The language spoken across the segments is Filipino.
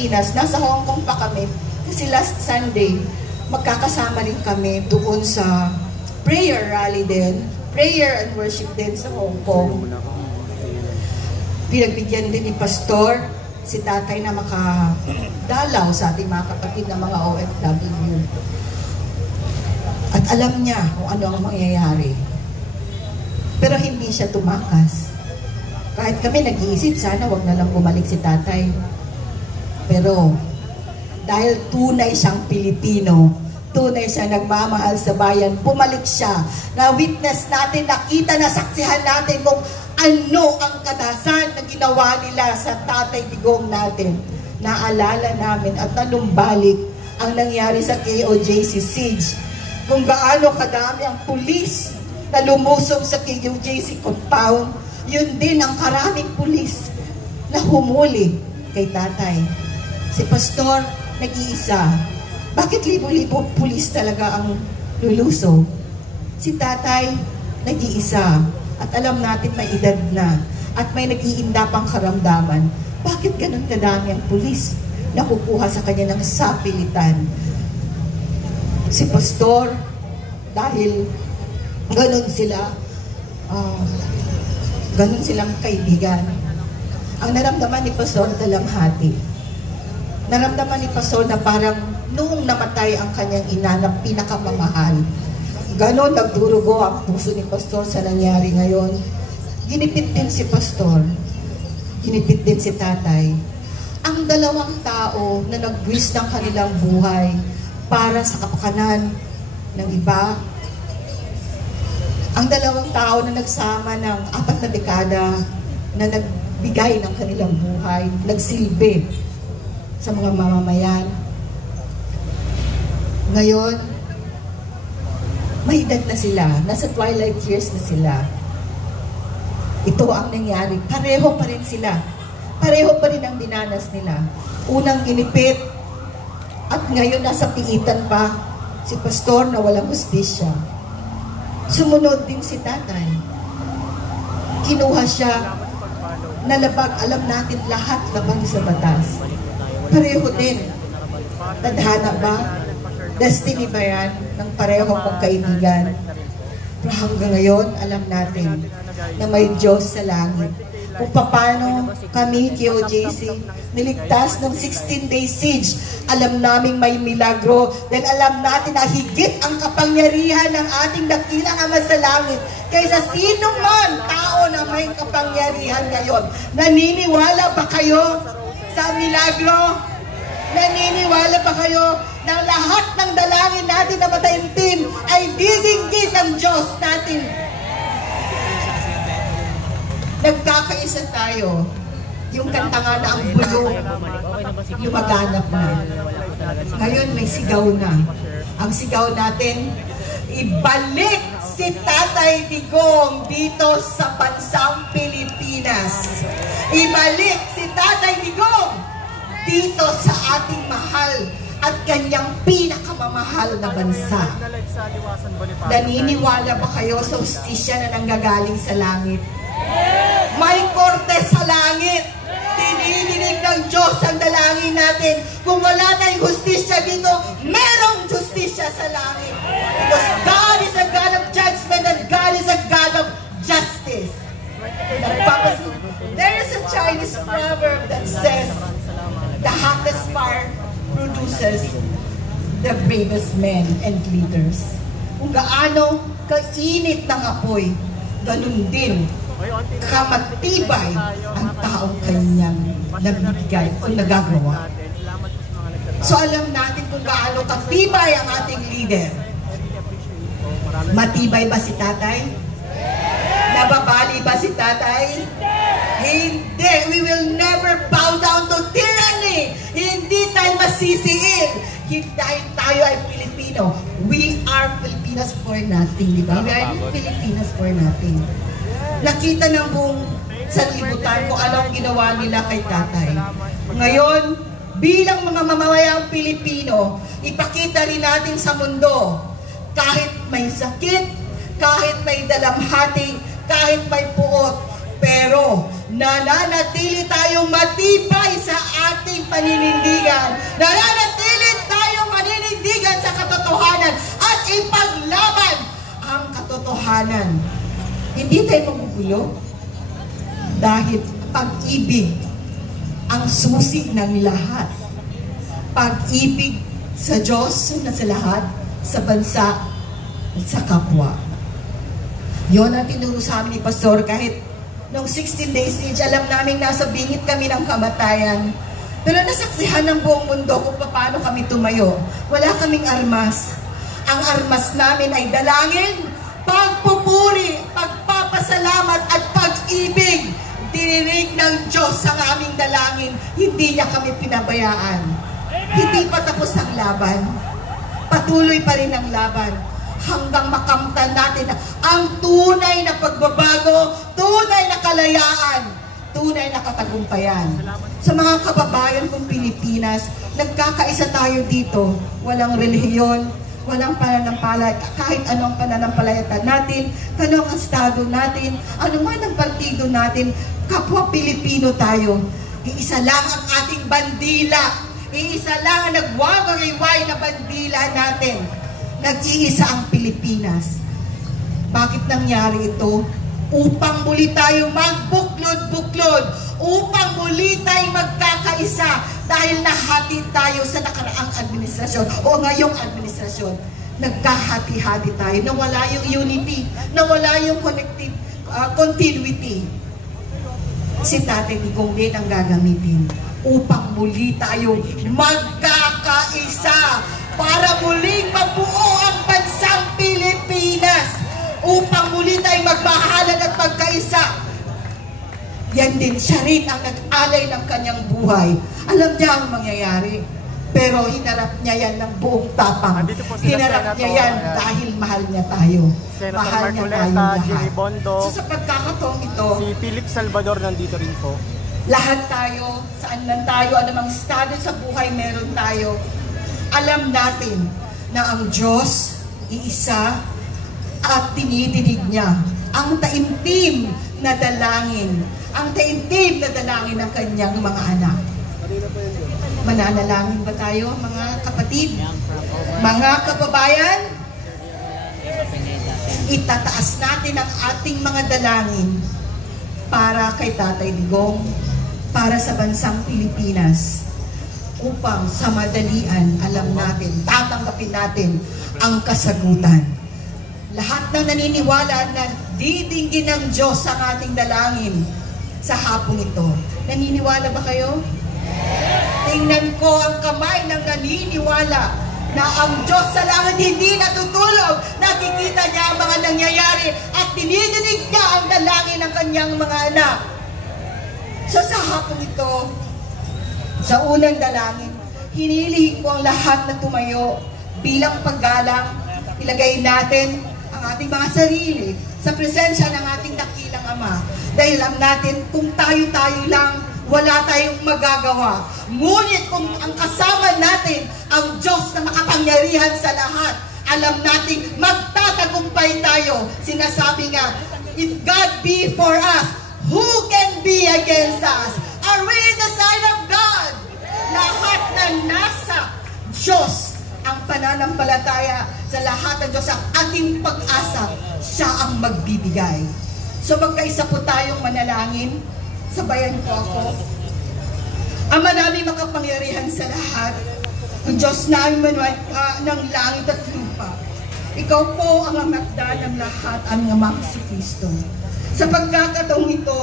Pilipinas. Nasa Hong Kong pa kami. Kasi last Sunday, magkakasama rin kami doon sa prayer rally din. Prayer and worship din sa Hong Kong. Pinagbigyan din ni Pastor si tatay na makadalaw sa ating mga kapatid na mga OFW. At alam niya kung ano ang mangyayari. Pero hindi siya tumakas. Kahit kami nag-iisip, sana wag na lang bumalik si tatay. Pero dahil tunay siyang Pilipino, tunay siya nagmamahal sa bayan, bumalik siya. Na-witness natin, nakita, nasaksihan natin kung ano ang kadasan na ginawa nila sa Tatay Digong natin. Naalala namin at nanumbalik ang nangyari sa KOJC siege. Kung gaano kadami ang pulis na lumusong sa KOJC compound, yun din ang karaming pulis na humuli kay tatay. Si Pastor, nag-iisa. Bakit libo-libo pulis talaga ang lulusong? Si tatay, nag-iisa. At alam natin may edad na. At may nag-iinda pang karamdaman. Bakit ganun kadami ang pulis na kukuha sa kanya ng sapilitan? Si Pastor, dahil ganun sila, ganun silang kaibigan. Ang naramdaman ni Pastor, dalamhati. Naramdaman ni Pastor na parang noong namatay ang kanyang ina na pinakamamahal. Ganon nagdurugo ang puso ni Pastor sa nangyari ngayon. Ginipit din si Pastor. Ginipit din si tatay. Ang dalawang tao na nagbuwis ng kanilang buhay para sa kapakanan ng iba. Ang dalawang tao na nagsama ng 4 na dekada na nagbigay ng kanilang buhay, nagsilbi sa mga mamamayan. Ngayon, may edad na sila, nasa twilight years na sila. Ito ang nangyari. Pareho pa rin sila. Pareho pa rin ang dinanas nila. Unang ginipit at ngayon nasa piitan pa si Pastor na walang hustisya. Sumunod din si tatay. Kinuha siya, nalabag, alam natin lahat labag sa batas. Pareho din. Tadhana ba? Destiny ba yan ng pareho kong kaibigan? Pero hanggang ngayon, alam natin na may Diyos sa langit. Kung paano kami, KOJC, niligtas ng 16-day siege, alam namin may milagro. Dahil alam natin na higit ang kapangyarihan ng ating dakilang Ama sa langit kaysa sino man tao na may kapangyarihan ngayon. Naniniwala ba kayo sa milagro? Naniniwala ba kayo na lahat ng dalangin natin na mataimtim ay didinggit ng Diyos natin? Nagkakaisa tayo. Yung kanta nga na ang bulong, lumaganap na. Ngayon may sigaw na. Ang sigaw natin, ibalik si Tatay Digong dito sa bansang Pilipinas. Ibalik si Tatay Digong dito sa ating mahal at kanyang pinakamamahal na bansa. Naniniwala ba kayo sa hustisya na nanggagaling sa langit? May korte sa langit. Dinidinig ng Diyos ang dalangin natin. Kung wala tayong hustisya dito, merong hustisya sa langit. Because God is a God of judgment and God is a God of justice. There is a Chinese proverb that says, the hottest fire produces the bravest men and leaders. Kung gaano kainit ng apoy, ganun din kamatibay ang taong kanyang nagbibigay o nagagawa. So alam natin kung gaano katibay ang ating leader. Matibay ba si tatay? Nababali ba si tatay? Hindi. We will never bow down to tyranny. Hindi tayo masisiin. Dahil tayo ay Pilipino. We are Filipinas for nothing, di ba? We are Filipinas for nothing. Nakita ng buong sanlibutan kung anong ginawa nila kay tatay. Ngayon, bilang mga mamamayang Pilipino, ipakita rin natin sa mundo, kahit may sakit, kahit may dalamhati, kahit may puot, pero nananatili tayong matibay sa ating paninindigan. Nananatili tayong paninindigan sa katotohanan at ipaglaban ang katotohanan. Hindi tayo magugulo dahil pag-ibig ang susi ng lahat. Pag-ibig sa Diyos na sa lahat, sa bansa at sa kapwa. Yun ang tinuro sa amin ni Pastor. Kahit noong 16 days siege, alam namin nasa bingit kami ng kamatayan. Pero nasaksihan ng buong mundo kung paano kami tumayo. Wala kaming armas. Ang armas namin ay dalangin, pagpupuri, pagpapasalamat at pag-ibig. Dininig ng Diyos ang aming dalangin. Hindi niya kami pinabayaan. Hindi pa tapos ang laban. Patuloy pa rin ang laban hanggang makamtan natin ang tunay na pagbabago, tunay na kalayaan, tunay na katagumpayan. Sa mga kababayan kong Pilipinas, nagkakaisa tayo dito. Walang relihiyon, walang pananampalataya, kahit anong pananampalataya natin, tanong ang estado natin, anuman ang partido natin, kapwa Pilipino tayo. Iisa lang ang ating bandila. Iisa lang ang nagwawariway na bandila natin. Nag-iisa ang Pilipinas. Bakit nangyari ito? Upang muli tayo magbuklod-buklod. Upang muli tayo magkakaisa. Dahil nahati tayo sa nakaraang administrasyon o ngayong administrasyon. Nagkahati-hati tayo. Nawala yung unity. Nawala yung continuity. Si Tatay Digong din ang gagamitin upang muli tayo magkakaisa para muling mabuo ang bansang Pilipinas, upang muli tayo magmahalan at magkaisa. Yan din, siya rin ang nag-alay ng kanyang buhay. Alam niya ang mangyayari, pero hinarap niya yan ng buong tapang. Hinarap niya yan dahil mahal niya tayo. Mahal niya tayo lahat. So sa pagkakataong ito, si Philip Salvador nandito rin po. Lahat tayo, saan man tayo, anumang estado sa buhay meron tayo. Alam natin na ang Diyos iisa at tinidinig niya ang taimtim na dalangin, ang taimtim na dalangin ng kanyang mga anak. Mananalangin ba tayo, mga kapatid? Mga kababayan? Itataas natin ang ating mga dalangin para kay Tatay Digong, para sa bansang Pilipinas, upang sa madalian, alam natin, tatanggapin natin ang kasagutan. Lahat ng naniniwala na didinggin ng Diyos ang ating dalangin sa hapong ito. Naniniwala ba kayo? Tingnan ko ang kamay ng naniniwala na ang Diyos sa langit hindi natutulog. Nakikita niya ang mga nangyayari at dinidinig niya ang dalangin ng kanyang mga anak. So sa hapong ito, sa unang dalangin, hinilihing ko ang lahat na tumayo bilang paggalang. Ilagay natin ang ating mga sarili sa presensya ng ating dakilang Ama. Dahil alam natin, kung tayo-tayo lang, wala tayong magagawa. Ngunit kung ang kasama natin, ang Diyos na makapangyarihan sa lahat, alam natin, magtatagumpay tayo. Sinasabi nga, if God be for us, who can be against us? Are we in the side of God? Lahat na nasa Diyos ang pananampalataya, sa lahat ng Diyos ang ating pag-asa, siya ang magbibigay. So magkaisa po tayong manalangin. Sabayan po ako. Ama namin makapangyarihan sa lahat, ang Diyos namin ng langit at lupa. Ikaw po ang amakda ng lahat, ang Ama si Kristo. Sa pagkakataong ito,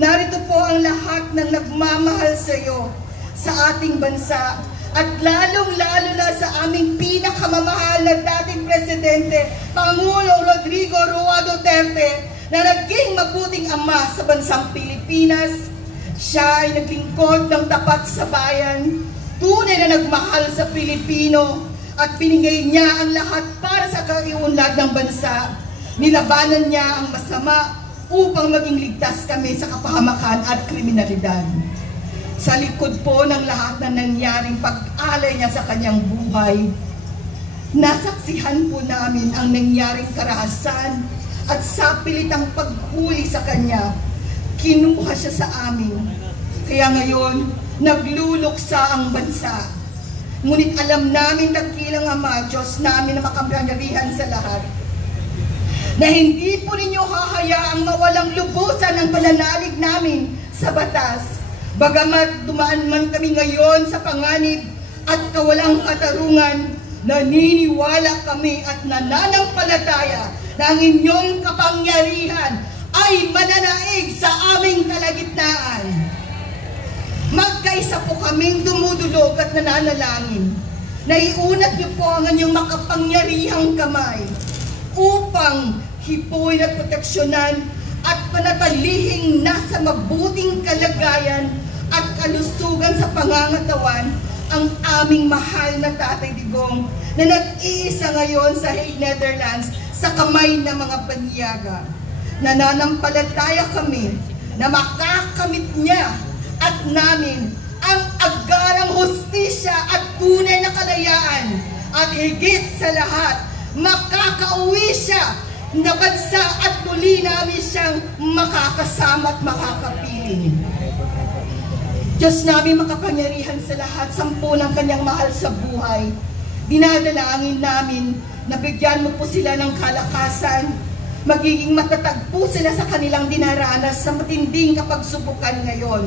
narito po ang lahat ng nagmamahal sa iyo, sa ating bansa, at lalong-lalo na sa aming pinakamamahal na dating Presidente, Pangulo Rodrigo Roa Duterte, na naging mabuting ama sa bansang Pilipinas. Siya ay naglingkod ng tapat sa bayan, tunay na nagmahal sa Pilipino, at binigay niya ang lahat para sa kaiunlad ng bansa. Nilabanan niya ang masama upang maging ligtas kami sa kapahamakan at kriminalidad. Sa likod po ng lahat na nangyaring pag-alay niya sa kanyang buhay, nasaksihan po namin ang nangyaring karahasan at sa pilitang paghuli sa kanya, kinuha siya sa amin. Kaya ngayon, nagluluksa ang bansa. Ngunit alam namin, dakilang Ama, Diyos namin na makapangyarihan sa lahat, na hindi po ninyo hahayaang mawalang lubusan ang pananalig namin sa batas. Bagamat dumaan man kami ngayon sa panganib at kawalang katarungan, naniniwala kami at nananampalataya na ang inyong kapangyarihan ay mananaig sa aming kalagitnaan. Magkaisa po kaming dumudulog at nananalangin na iunat niyo po ang inyong makapangyarihang kamay upang hipuin at proteksyonan at panatalihing nasa mabuting kalagayan at kalusugan sa pangangatawan ang aming mahal na Tatay Digong na nag-iisa ngayon sa Hague, Netherlands sa kamay ng mga banyaga. Nananampalataya kami na makakamit niya at namin ang agarang hustisya at tunay na kalayaan, at higit sa lahat, makakauwi siya na bansa at muli namin siyang makakasama at makakapiling. Diyos namin makapangyarihan sa lahat, sampu ng kanyang mahal sa buhay, dinadalangin namin na bigyan mo po sila ng kalakasan, magiging matatag po sila sa kanilang dinaranas sa matinding kapagsubukan ngayon.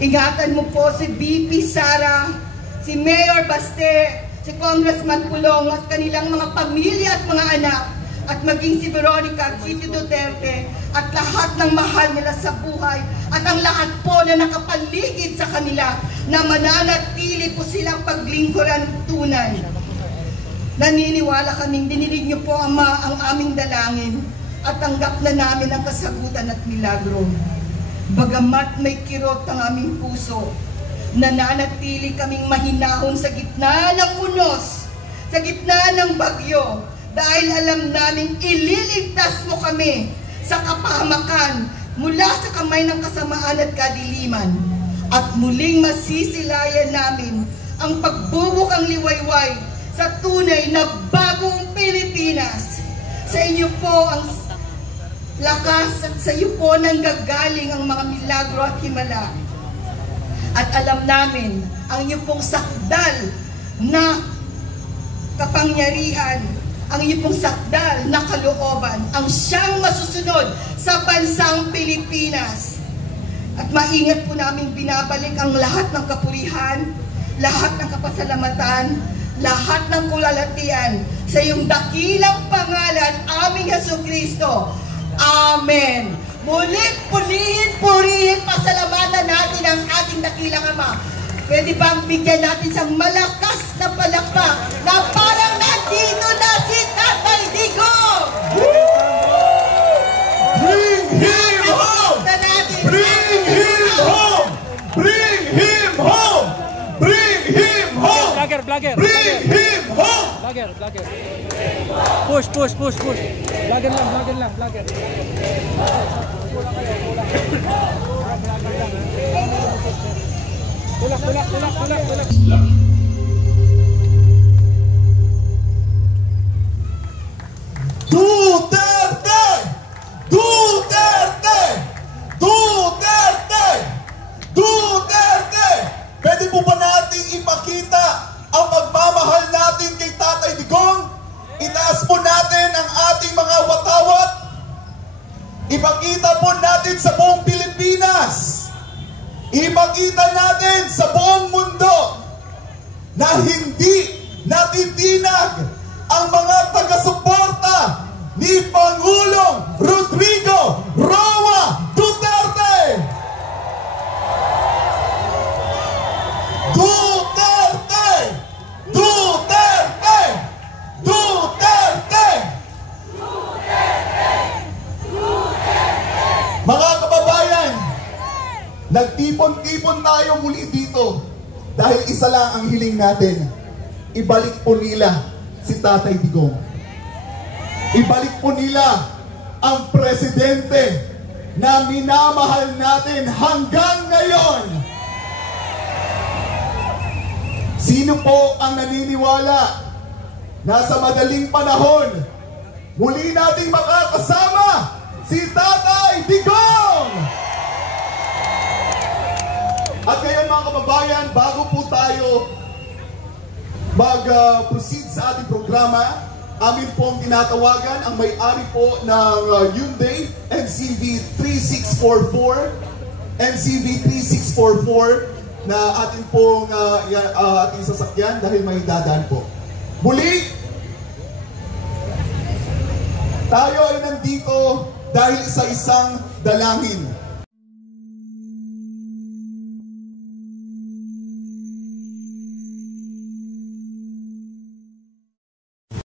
Ingatan mo po si VP Sara, si Mayor Baste, si Congressman Pulong at kanilang mga pamilya at mga anak, at maging si Veronica at Tito Duterte at lahat ng mahal nila sa buhay at ang lahat po na nakapaligid sa kanila na mananatili po silang paglingkuran tunay. Naniniwala kaming dininig niyo po, Ama, ang aming dalangin at tanggap na namin ang kasagutan at milagro. Bagamat may kirot ang aming puso, nananatili kaming mahinahon sa gitna ng unos, sa gitna ng bagyo, dahil alam namin ililigtas mo kami sa kapahamakan mula sa kamay ng kasamaan at kadiliman, at muling masisilayan namin ang pagbubukang liwayway sa tunay na bagong Pilipinas. Sa inyo po ang lakas at sa iyo po nanggagaling ang mga milagro at himala. At alam namin ang inyo pong sakdal na kapangyarihan, ang inyo pong sakdal na kalooban, ang siyang masusunod sa bansang Pilipinas. At maingat po namin binabalik ang lahat ng kapurihan, lahat ng kapasalamatan, lahat ng kulalatian sa iyong dakilang pangalan, aming Jesucristo. Amen. Muling purihin, pasalamatan natin ang ating dakilang Ama. Pwede bang bigyan natin sa malakas na palakpak na parang nandito na si Tatay Digong? Bring him home! Bring him home! Bring him home! Bring him home! Vlogger! Bring him home! Vlogger! Push! Vlogger lang. Tulak. Duterte! Duterte! Duterte! Duterte! Pwede po ba nating ipakita ang pagmamahal natin kay Tatay Digong? Itaas po natin ang ating mga watawat. Ipakita po natin sa buong Pilipinas. Ipakita natin sa buong mundo na hindi natitinag ang mga taga-suporta ni Pangulong Rodrigo Roa Duterte. Duterte! Duterte! Duterte! Mga kababayan, nagtipon-tipon tayo muli dito dahil isa lang ang hiling natin. Ibalik po nila si Tatay Digong. Ibalik po nila ang presidente na minamahal natin hanggang ngayon. Sino po ang naniniwala na sa madaling panahon muli nating makakasama si Tatay Digong? kababayan, bago po tayo mag-proceed sa ating programa, amin pong tinatawagan ang may-ari po ng Hyundai NCV 3644, NCV 3644 na ating pong ating sasakyan dahil may dadaan po. Muli, tayo ay nandito dahil sa isang dalangin.